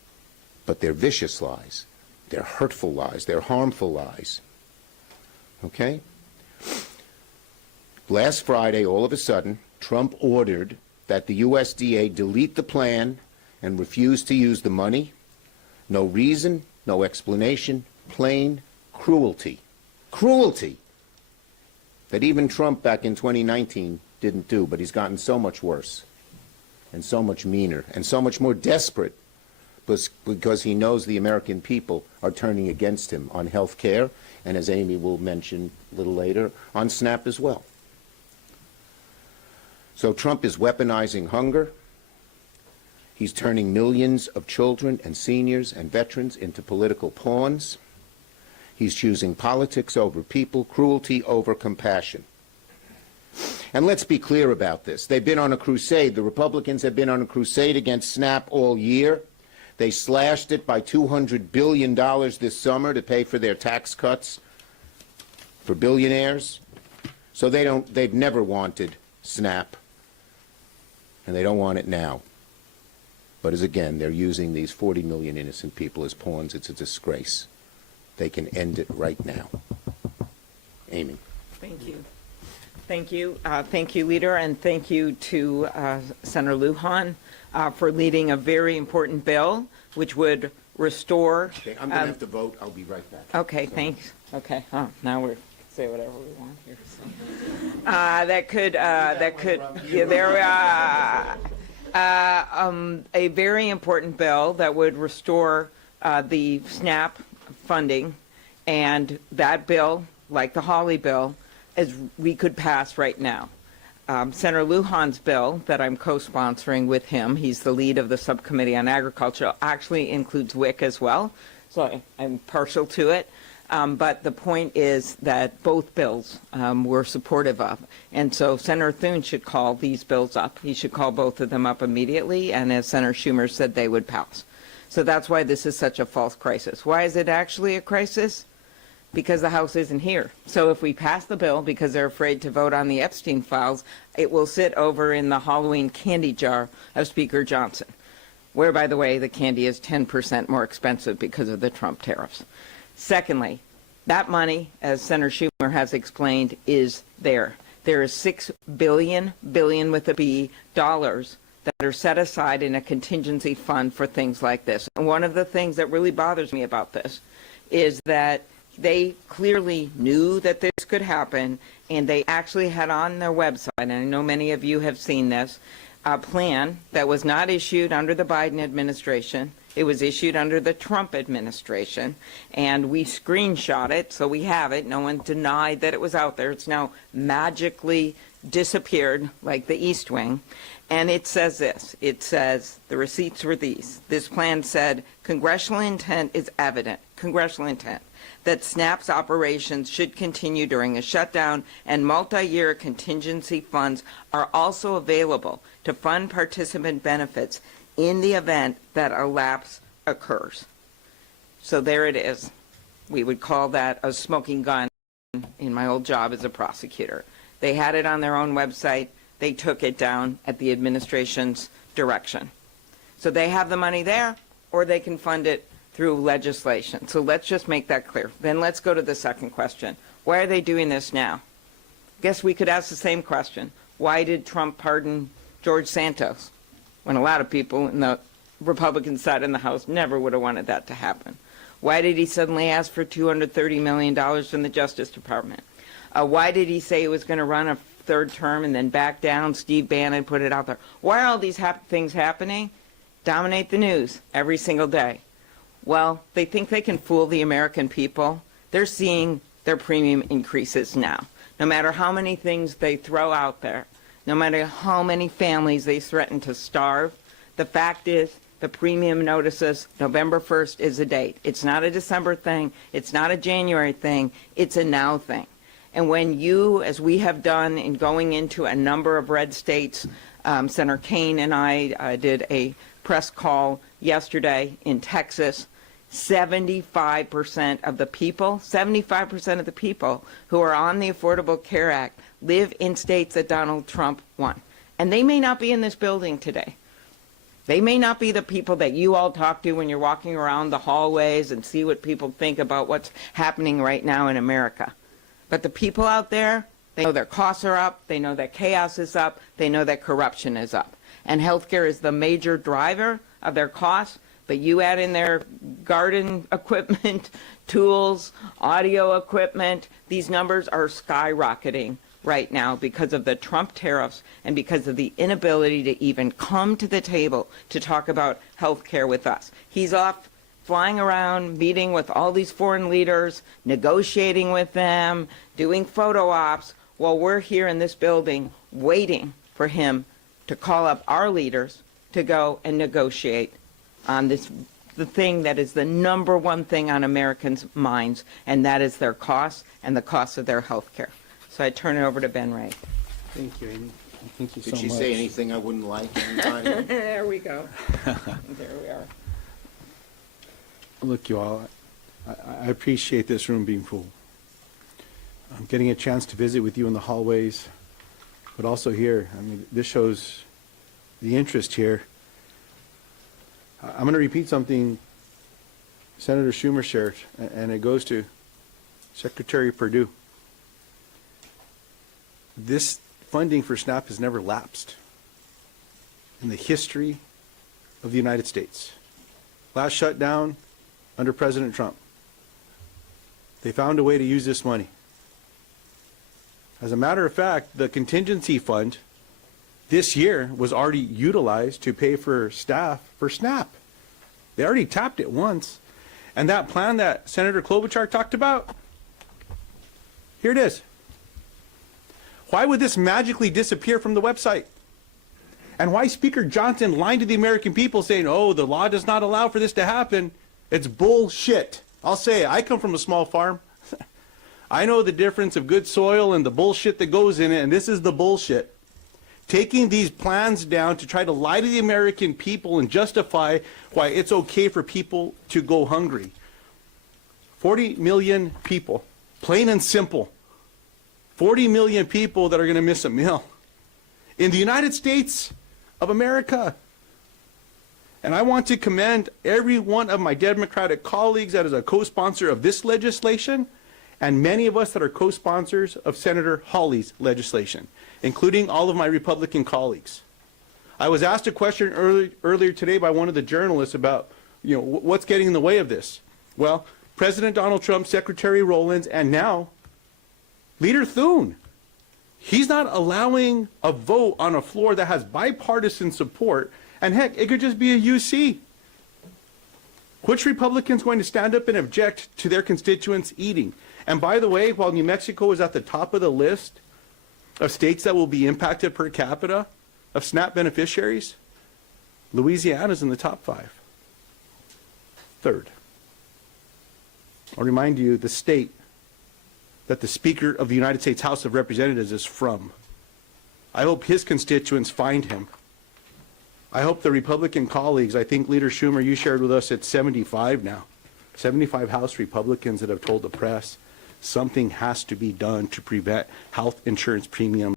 but they're vicious lies. They're hurtful lies. They're harmful lies. Okay? Last Friday, all of a sudden, Trump ordered that the USDA delete the plan and refuse to use the money. No reason, no explanation, plain cruelty. Cruelty that even Trump back in 2019 didn't do, but he's gotten so much worse and so much meaner and so much more desperate because he knows the American people are turning against him on health care and, as Amy will mention a little later, on SNAP as well. So Trump is weaponizing hunger. He's turning millions of children and seniors and veterans into political pawns. He's choosing politics over people, cruelty over compassion. And let's be clear about this. They've been on a crusade. The Republicans have been on a crusade against SNAP all year. They slashed it by $200 billion this summer to pay for their tax cuts for billionaires. So they've never wanted SNAP, and they don't want it now. But as again, they're using these 40 million innocent people as pawns. It's a disgrace. They can end it right now. Amy. Thank you. Thank you. Thank you, Leader, and thank you to Senator Lujan for leading a very important bill which would restore... Okay, I'm going to have to vote. I'll be right back. Okay, thanks. Okay, now we're say whatever we want here. So. There we are. A very important bill that would restore the SNAP funding, and that bill, like the Hawley bill, as we could pass right now. Senator Lujan's bill that I'm co-sponsoring with him, he's the lead of the subcommittee on agriculture, actually includes WIC as well, so I'm partial to it. But the point is that both bills we're supportive of. And so Senator Thune should call these bills up. He should call both of them up immediately, and as Senator Schumer said, they would pass. So that's why this is such a false crisis. Why is it actually a crisis? Because the House isn't here. So if we pass the bill because they're afraid to vote on the Epstein files, it will sit over in the Halloween candy jar of Speaker Johnson, where, by the way, the candy is 10% more expensive because of the Trump tariffs. Secondly, that money, as Senator Schumer has explained, is there. There is $6 billion with a B, dollars that are set aside in a contingency fund for things like this. And one of the things that really bothers me about this is that they clearly knew that this could happen, and they actually had on their website, and I know many of you have seen this, a plan that was not issued under the Biden administration. It was issued under the Trump administration, and we screenshot it, so we have it. No one denied that it was out there. It's now magically disappeared like the East Wing. And it says this. It says, the receipts were these. This plan said, congressional intent is evident, congressional intent, that SNAP's operations should continue during a shutdown, and multi-year contingency funds are also available to fund participant benefits in the event that a lapse occurs. So there it is. We would call that a smoking gun in my old job as a prosecutor. They had it on their own website. They took it down at the administration's direction. So they have the money there, or they can fund it through legislation. So let's just make that clear. Then let's go to the second question. Why are they doing this now? I guess we could ask the same question. Why did Trump pardon George Santos when a lot of people in the Republican side in the House never would have wanted that to happen? Why did he suddenly ask for $230 million from the Justice Department? Why did he say he was going to run a third term and then back down? Steve Bannon put it out there. Why are all these things happening? Dominate the news every single day. Well, they think they can fool the American people. They're seeing their premium increases now. No matter how many things they throw out there, no matter how many families they threaten to starve, the fact is the premium notices November 1st is the date. It's not a December thing. It's not a January thing. It's a now thing. And when you, as we have done in going into a number of red states, Senator Kaine and I did a press call yesterday in Texas, 75% of the people, 75% of the people who are on the Affordable Care Act live in states that Donald Trump won. And they may not be in this building today. They may not be the people that you all talk to when you're walking around the hallways and see what people think about what's happening right now in America. But the people out there, they know their costs are up, they know that chaos is up, they know that corruption is up. And healthcare is the major driver of their costs, but you add in their garden equipment, tools, audio equipment, these numbers are skyrocketing right now because of the Trump tariffs and because of the inability to even come to the table to talk about health care with us. He's off flying around, meeting with all these foreign leaders, negotiating with them, doing photo ops, while we're here in this building waiting for him to call up our leaders to go and negotiate on this, the thing that is the number one thing on Americans' minds, and that is their costs and the cost of their health care. So I turn it over to Ben Ray. Thank you, Amy. Thank you so Did much. she say anything I wouldn't like, anybody? There we go. There we are. Look, you all, I appreciate this room being full. I'm getting a chance to visit with you in the hallways, but also here. I mean, this shows the interest here. I'm going to repeat something Senator Schumer shared, and it goes to Secretary Perdue. This funding for SNAP has never lapsed in the history of the United States. Last shutdown under President Trump. They found a way to use this money. As a matter of fact, the contingency fund this year was already utilized to pay for staff for SNAP. They already tapped it once. And that plan that Senator Klobuchar talked about, here it is. Why would this magically disappear from the website? And why Speaker Johnson lied to the American people saying, oh, the law does not allow for this to happen? It's bullshit. I'll say it. I come from a small farm. I know the difference of good soil and the bullshit that goes in it, and this is the bullshit. Taking these plans down to try to lie to the American people and justify why it's okay for people to go hungry. 40 million people, plain and simple. 40 million people that are going to miss a meal in the United States of America. And I want to commend every one of my Democratic colleagues that is a co-sponsor of this legislation, and many of us that are co-sponsors of Senator Hawley's legislation, including all of my Republican colleagues. I was asked a question earlier today by one of the journalists about, what's getting in the way of this? Well, President Donald Trump, Secretary Rowlands, and now Leader Thune. He's not allowing a vote on a floor that has bipartisan support, and heck, it could just be a UC. Which Republican's going to stand up and object to their constituents eating? And by the way, while New Mexico is at the top of the list of states that will be impacted per capita of SNAP beneficiaries, Louisiana's in the top 5. Third. I'll remind you the state that the Speaker of the United States House of Representatives is from. I hope his constituents find him. I hope the Republican colleagues, I think Leader Schumer, you shared with us it's 75 now, 75 House Republicans that have told the press something has to be done to prevent health insurance premiums